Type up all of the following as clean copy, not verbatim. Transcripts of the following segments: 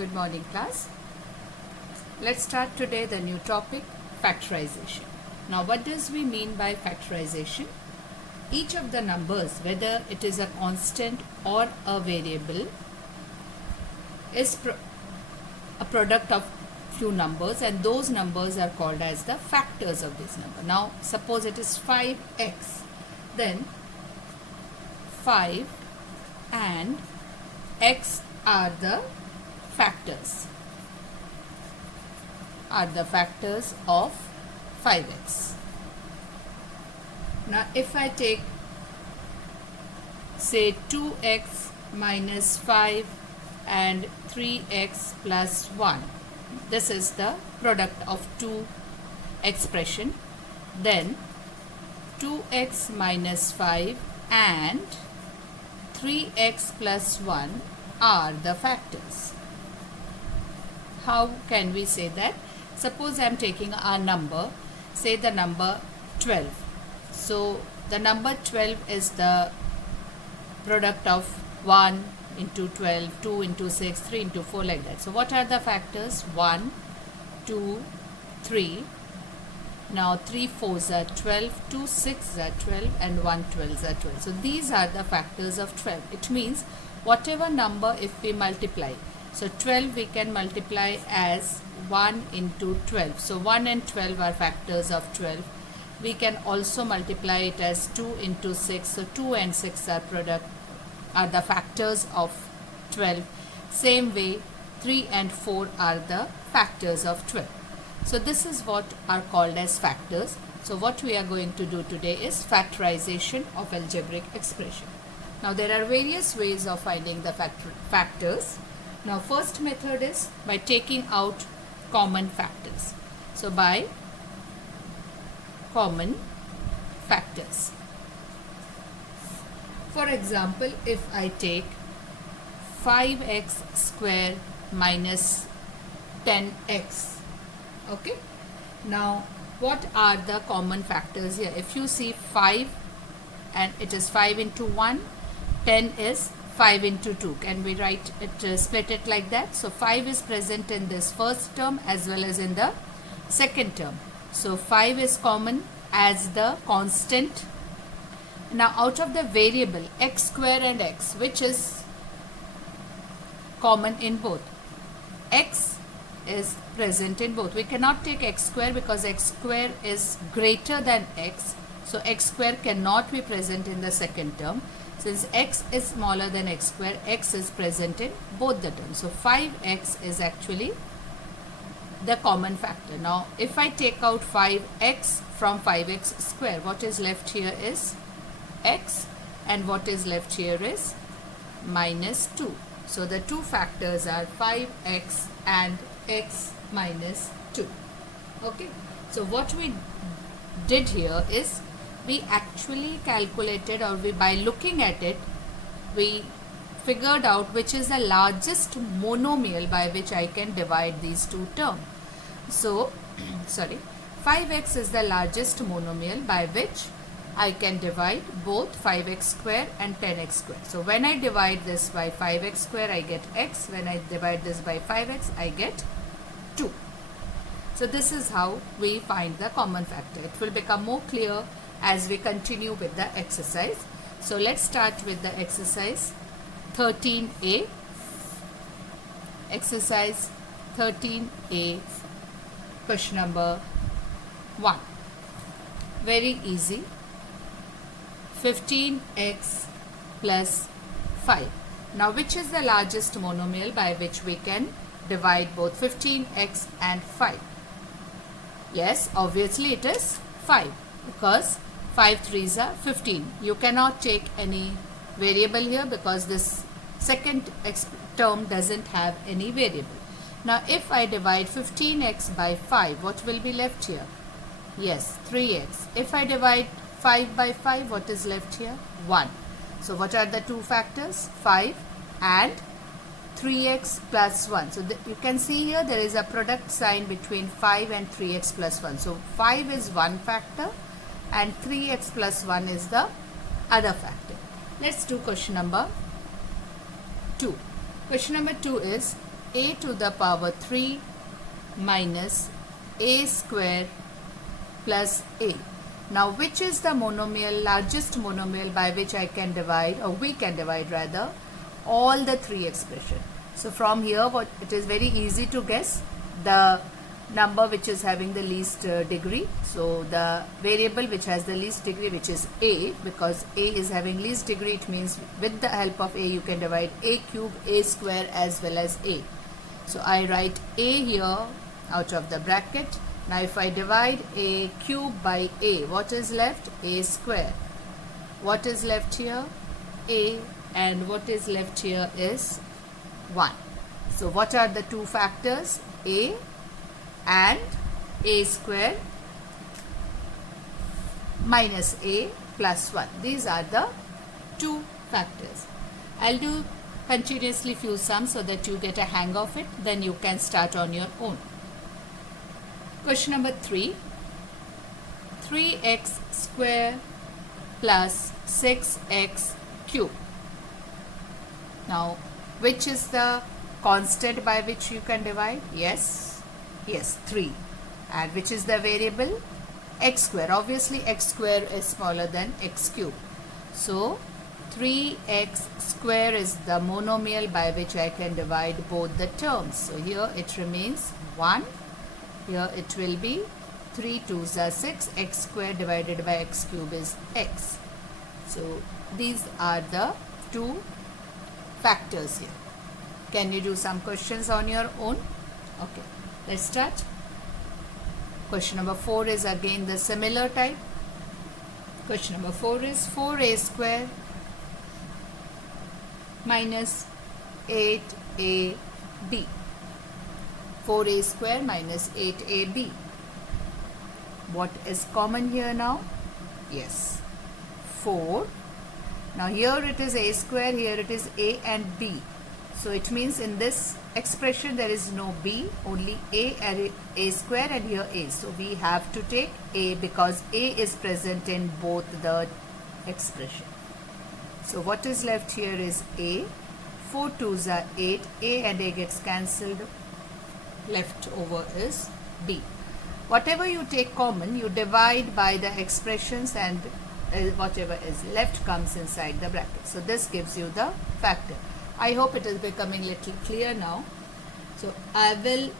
Good morning, class. Let's start today the new topic, factorization. Now, what does we mean by factorization? Each of the numbers, whether it is a constant or a variable, is a product of few numbers, and those numbers are called as the factors of this number. Now, suppose it is 5x, then 5 and x are the factors of 5x. Now if I take say 2x minus 5 and 3x plus 1, this is the product of two expression, then 2x minus 5 and 3x plus 1 are the factors. How can we say that? Suppose I am taking a number, say the number 12. So the number 12 is the product of 1 into 12, 2 into 6, 3 into 4, like that. So what are the factors? 1, 2, 3. Now 3 4s are 12, 2 6s are 12 and 1 12s are 12. So these are the factors of 12. It means whatever number if we multiply. So 12 we can multiply as 1 into 12. So 1 and 12 are factors of 12. We can also multiply it as 2 into 6. So 2 and 6 are the factors of 12. Same way 3 and 4 are the factors of 12. So this is what are called as factors. So what we are going to do today is factorization of algebraic expression. Now there are various ways of finding the factors. Now first method is by taking out common factors. So by common factors. For example, if I take 5x square minus 10x. Okay. Now what are the common factors here? If you see 5 and it is 5 into 1, 10 is 5 into 2. Can we write it, split it like that? So 5 is present in this first term as well as in the second term. So 5 is common as the constant. Now out of the variable x square and x, which is common in both? X is present in both. We cannot take x square because x square is greater than x. So x square cannot be present in the second term. Since x is smaller than x square, x is present in both the terms. So 5x is actually the common factor. Now if I take out 5x from 5x square, what is left here is x, and what is left here is minus 2. So the two factors are 5x and x minus 2. Okay. So what we did here is we actually calculated, or by looking at it, we figured out which is the largest monomial by which I can divide these two terms. So, 5x is the largest monomial by which I can divide both 5x square and 10x square. So, when I divide this by 5x square, I get x. When I divide this by 5x, I get 2. So, this is how we find the common factor. It will become more clear as we continue with the exercise. So let's start with the exercise 13a. Exercise 13a, question number 1. Very easy. 15x plus 5. Now which is the largest monomial by which we can divide both 15x and 5? Yes, obviously it is 5, because 5 3s are 15. You cannot take any variable here because this second term doesn't have any variable. Now if I divide 15x by 5, what will be left here? Yes, 3x. If I divide 5 by 5, what is left here? 1. So what are the two factors? 5 and 3x plus 1. So you can see here there is a product sign between 5 and 3x plus 1. So 5 is one factor and 3x plus 1 is the other factor. Let's do question number 2. Question number 2 is a to the power 3 minus a square plus a. Now which is the monomial, largest monomial by which I can divide, or we can divide rather, all the three expressions? So from here what it is very easy to guess the number which is having the least degree. So the variable which has the least degree, which is a, because a is having least degree, it means with the help of a you can divide a cube, a square as well as a. So I write a here out of the bracket. Now if I divide a cube by a, what is left? A square. What is left here? A, and what is left here is 1. So what are the two factors? A and a square minus a plus 1. These are the two factors. I'll do continuously few sums so that you get a hang of it. Then you can start on your own. Question number 3. 3x square plus 6x cube. Now, which is the constant by which you can divide? Yes, 3. And which is the variable? X square. Obviously, x square is smaller than x cube. So, 3x square is the monomial by which I can divide both the terms. So, here it remains 1. Here it will be 3 2s are 6. X square divided by x cube is x. So, these are the two factors here. Can you do some questions on your own? Okay, let's start. Question number 4 is again the similar type. Question number 4 is 4a square minus 8ab. 4a square minus 8ab. What is common here now? Yes, 4. Now here it is a square, here it is a and b. So it means in this expression there is no b, only a and a square, and here a. So we have to take a because a is present in both the expression. So what is left here is a. 4 2s are 8. A and a gets cancelled. Left over is b. Whatever you take common, you divide by the expressions, and whatever is left comes inside the bracket. So this gives you the factor. I hope it is becoming little clear now. So I will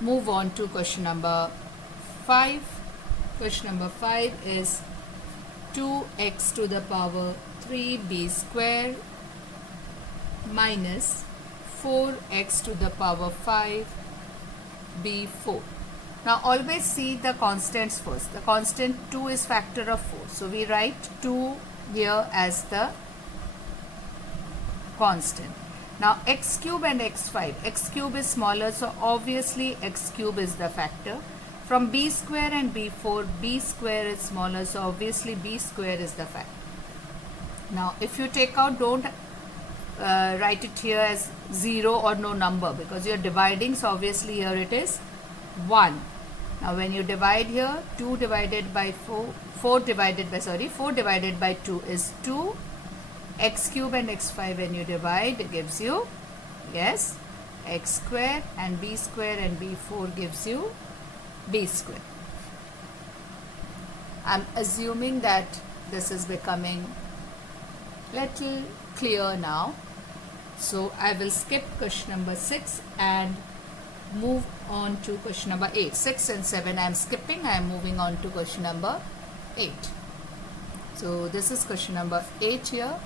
move on to question number 5. Question number 5 is 2x to the power 3b square minus 4x to the power 5b4. Now always see the constants first. The constant 2 is factor of 4. So we write 2 here as the constant. Now x cube and x5. X cube is smaller, so obviously x cube is the factor. From b square and b4, b square is smaller, so obviously b square is the factor. Now if you take out, don't write it here as 0 or no number because you are dividing, so obviously here it is 1. Now when you divide here, 4 divided by 2 is 2. X cube and x5 when you divide, it gives you, yes, x square, and b square and b4 gives you b square. I'm assuming that this is becoming little clear now. So I will skip question number 6 and move on to question number 8. 6 and 7 I am skipping. I am moving on to question number 8. So this is question number 8 here.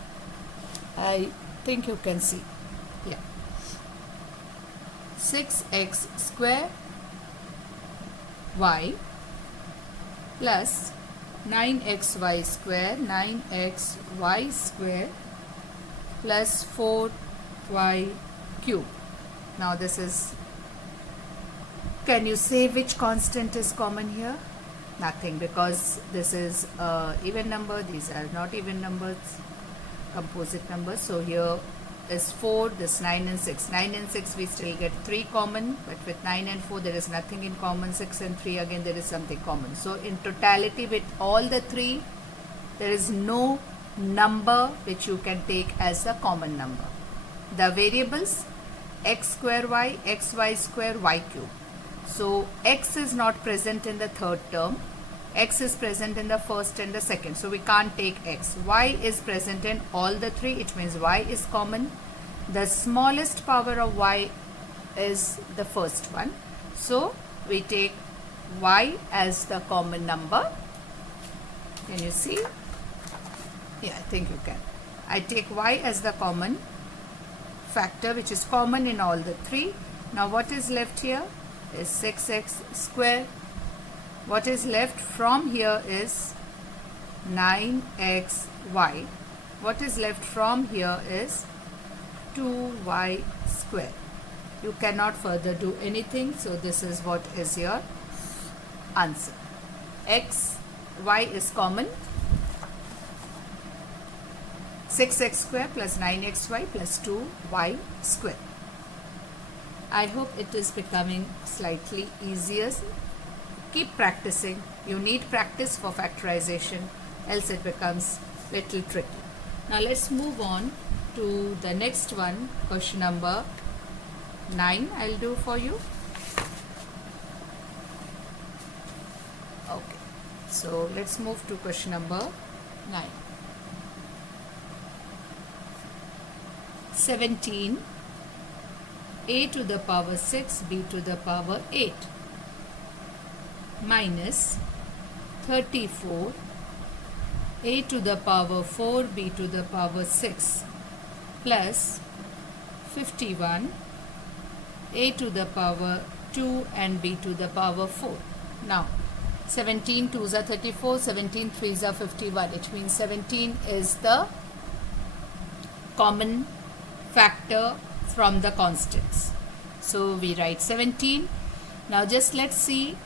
I think you can see. Yeah. 6x square y plus 9xy square, 9xy square plus 4y cube. Now this is, can you say which constant is common here? Nothing, because this is even number, these are not even numbers, composite numbers. So here is 4, this 9 and 6. 9 and 6 we still get 3 common, but with 9 and 4 there is nothing in common. 6 and 3 again there is something common. So in totality with all the 3, there is no number which you can take as a common number. The variables x square y, xy square, y cube. So x is not present in the third term. X is present in the first and the second. So we can't take x. Y is present in all the three. It means y is common. The smallest power of y is the first one. So we take y as the common number. Can you see? Yeah, I think you can. I take y as the common factor, which is common in all the three. Now what is left here is 6x square. What is left from here is 9xy. What is left from here is 2y square. You cannot further do anything, so this is what is your answer. Y is common. 6x square plus 9xy plus 2y square. I hope it is becoming slightly easier. Keep practicing. You need practice for factorization, else it becomes little tricky. Now let's move on to the next one, question number 9 I'll do for you. Okay, so let's move to question number 9. 17 a to the power 6 b to the power 8 minus 34 a to the power 4 b to the power 6 plus 51 a to the power 2 and b to the power 4. Now 17 2s are 34, 17 3s are 51. It means 17 is the common factor from the constants. So we write 17. Now just let's see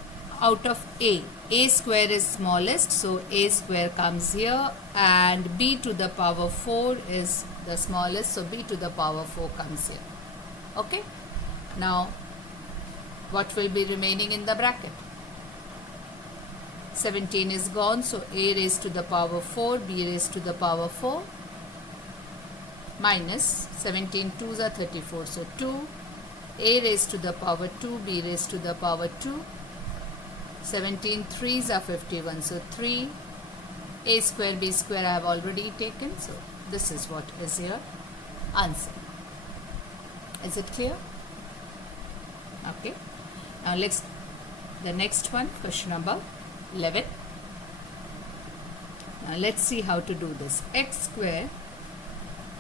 out of a square is smallest, so a square comes here, and b to the power 4 is the smallest, so b to the power 4 comes here. Okay, now what will be remaining in the bracket? 17 is gone, so a raised to the power 4, b raised to the power 4 minus 17 2s are 34, so 2, a raised to the power 2, b raised to the power 2, 17 3s are 51, so 3, a square b square I have already taken, so this is what is your answer. Is it clear? Okay, now let's the next one, question number 11. Now let's see how to do this. X square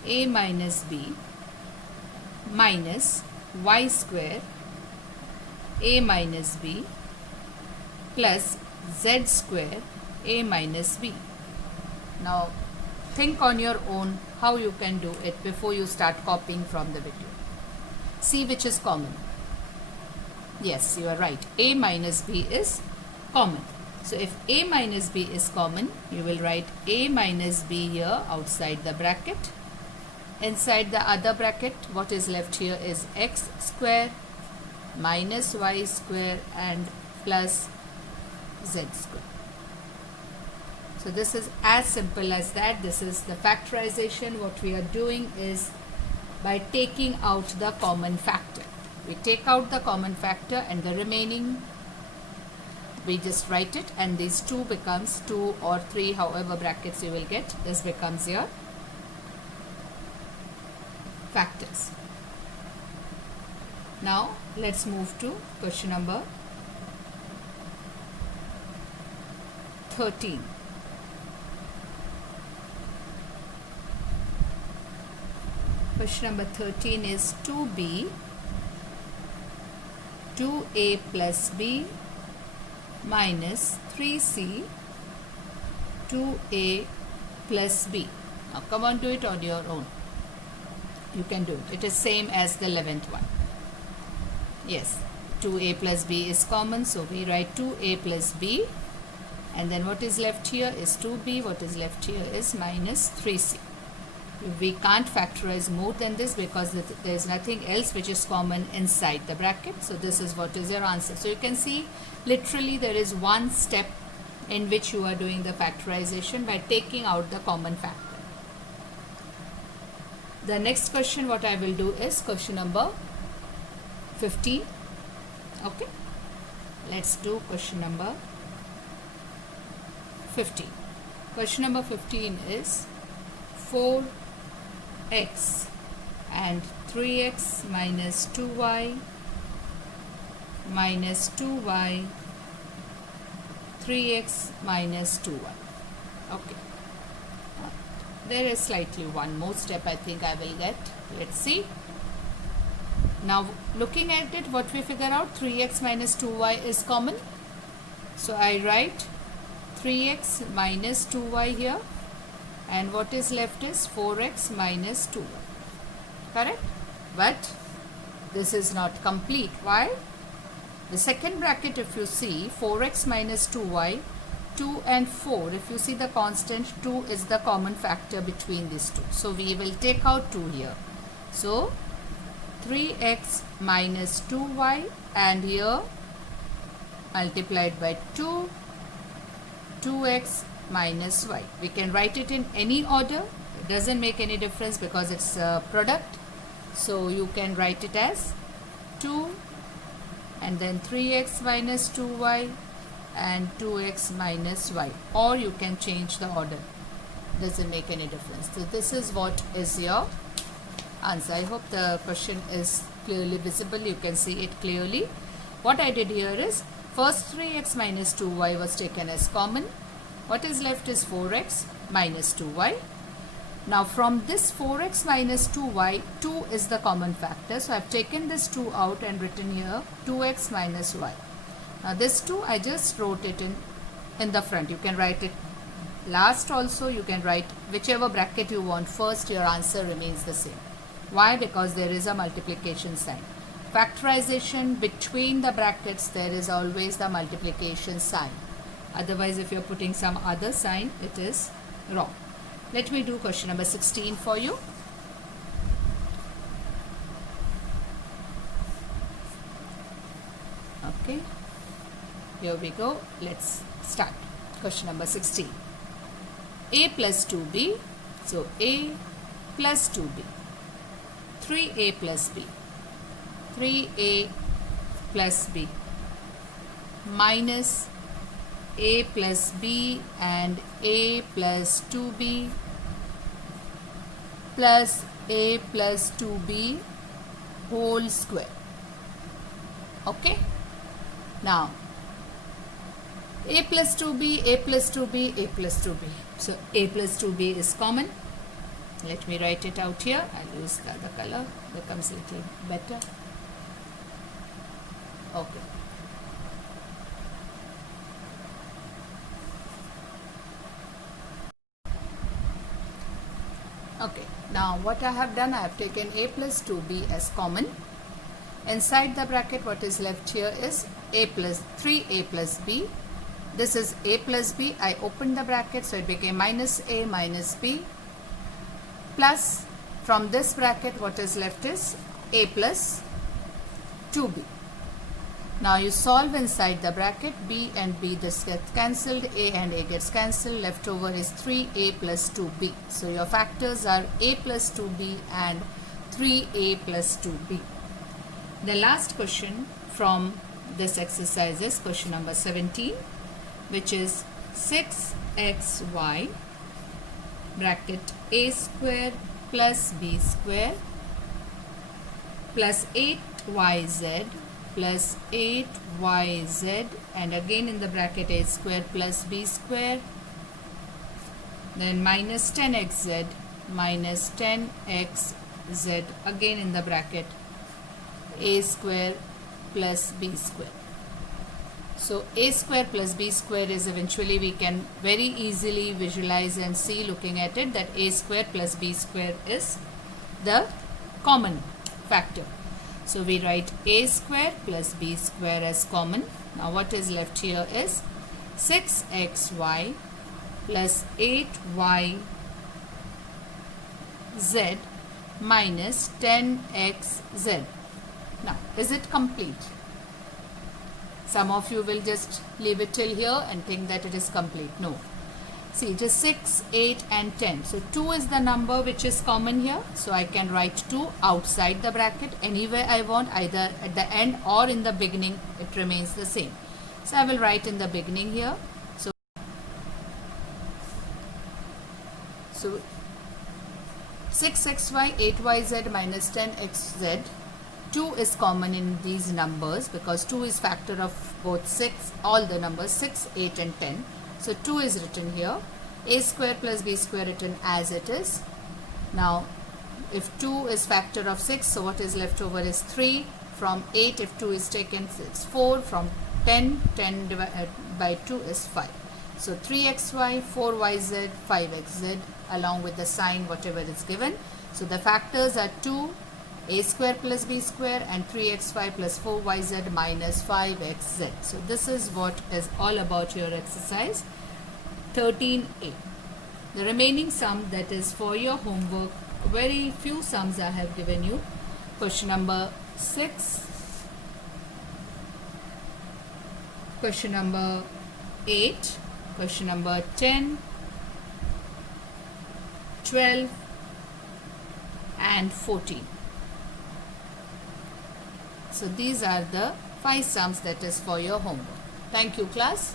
a minus b minus y square a minus b plus z square a minus b. Now think on your own how you can do it before you start copying from the video. See which is common. Yes, you are right. A minus b is common. So if a minus b is common, you will write a minus b here outside the bracket. Inside the other bracket, what is left here is x square minus y square and plus z square. So this is as simple as that. This is the factorization. What we are doing is by taking out the common factor. We take out the common factor and the remaining we just write it, and these 2 becomes 2 or 3, however brackets you will get. This becomes your factors. Now let's move to question number 13. Question number 13 is 2b 2a plus b minus 3c 2a plus b. Now come on, do it on your own. You can do it. It is same as the 11th one. Yes, 2a plus b is common, so we write 2a plus b, and then what is left here is 2b, what is left here is minus 3c. We can't factorize more than this because there is nothing else which is common inside the bracket. So this is what is your answer. So you can see literally there is one step in which you are doing the factorization by taking out the common factor. The next question what I will do is question number 15. Okay, let's do question number 15. Question number 15 is 4x and 3x minus 2y minus 2y 3x minus 2y. Okay, there is slightly one more step I think I will get. Let's see. Now looking at it, what we figure out, 3x minus 2y is common. So I write 3x minus 2y here, and what is left is 4x minus 2y. Correct? But this is not complete. Why? The second bracket, if you see, 4x minus 2y, 2 and 4, if you see the constant, 2 is the common factor between these two. So we will take out 2 here. So 3x minus 2y, and here multiplied by 2, 2x minus y. We can write it in any order. It doesn't make any difference because it's a product. So you can write it as 2 and then 3x minus 2y and 2x minus y, or you can change the order. Doesn't make any difference. So this is what is your answer. I hope the question is clearly visible. You can see it clearly. What I did here is, first 3x minus 2y was taken as common. What is left is 4x minus 2y. Now from this 4x minus 2y, 2 is the common factor. So I have taken this 2 out and written here 2x minus y. Now this 2 I just wrote it in the front. You can write it last also. You can write whichever bracket you want first. Your answer remains the same. Why? Because there is a multiplication sign. Factorization, between the brackets there is always the multiplication sign. Otherwise, if you are putting some other sign, it is wrong. Let me do question number 16 for you. Okay, here we go. Let's start. Question number 16. A plus 2b. So A plus 2b. 3a plus b. 3a plus b minus a plus b and a plus 2b plus a plus 2b whole square. Okay. Now a plus 2b, a plus 2b, a plus 2b. So a plus 2b is common. Let me write it out here. I'll use the other color. Becomes a little better. Okay. Okay, now what I have done, I have taken a plus 2b as common. Inside the bracket, what is left here is a plus 3a plus b. This is a plus b. I opened the bracket, so it became minus a minus b. Plus, from this bracket, what is left is a plus 2b. Now you solve inside the bracket. B and b, this gets cancelled. A and a gets cancelled. Left over is 3a plus 2b. So your factors are a plus 2b and 3a plus 2b. The last question from this exercise is question number 17, which is 6xy bracket a square plus b square plus 8yz plus 8yz, and again in the bracket a square plus b square, then minus 10xz minus 10xz, again in the bracket a square plus b square. So a square plus b square is, eventually we can very easily visualize and see looking at it, that a square plus b square is the common factor. So we write a square plus b square as common. Now what is left here is 6xy plus 8yz minus 10xz. Now, is it complete? Some of you will just leave it till here and think that it is complete. No. See, it is 6, 8 and 10. So 2 is the number which is common here. So I can write 2 outside the bracket anywhere I want, either at the end or in the beginning. It remains the same. So I will write in the beginning here. So 6xy, 8yz minus 10xz. 2 is common in these numbers because 2 is factor of both 6, all the numbers 6, 8 and 10. So 2 is written here. A square plus b square written as it is. Now if 2 is factor of 6, so what is left over is 3. From 8, if 2 is taken, it's 4. From 10 divided by 2 is 5. So 3xy, 4yz, 5xz along with the sign whatever is given. So the factors are 2, a square plus b square and 3xy plus 4yz minus 5xz. So this is what is all about your exercise 13a. The remaining sum that is for your homework, very few sums I have given you. Question number 6, question number 8, question number 10, 12 and 14. So these are the 5 sums that is for your homework. Thank you, class.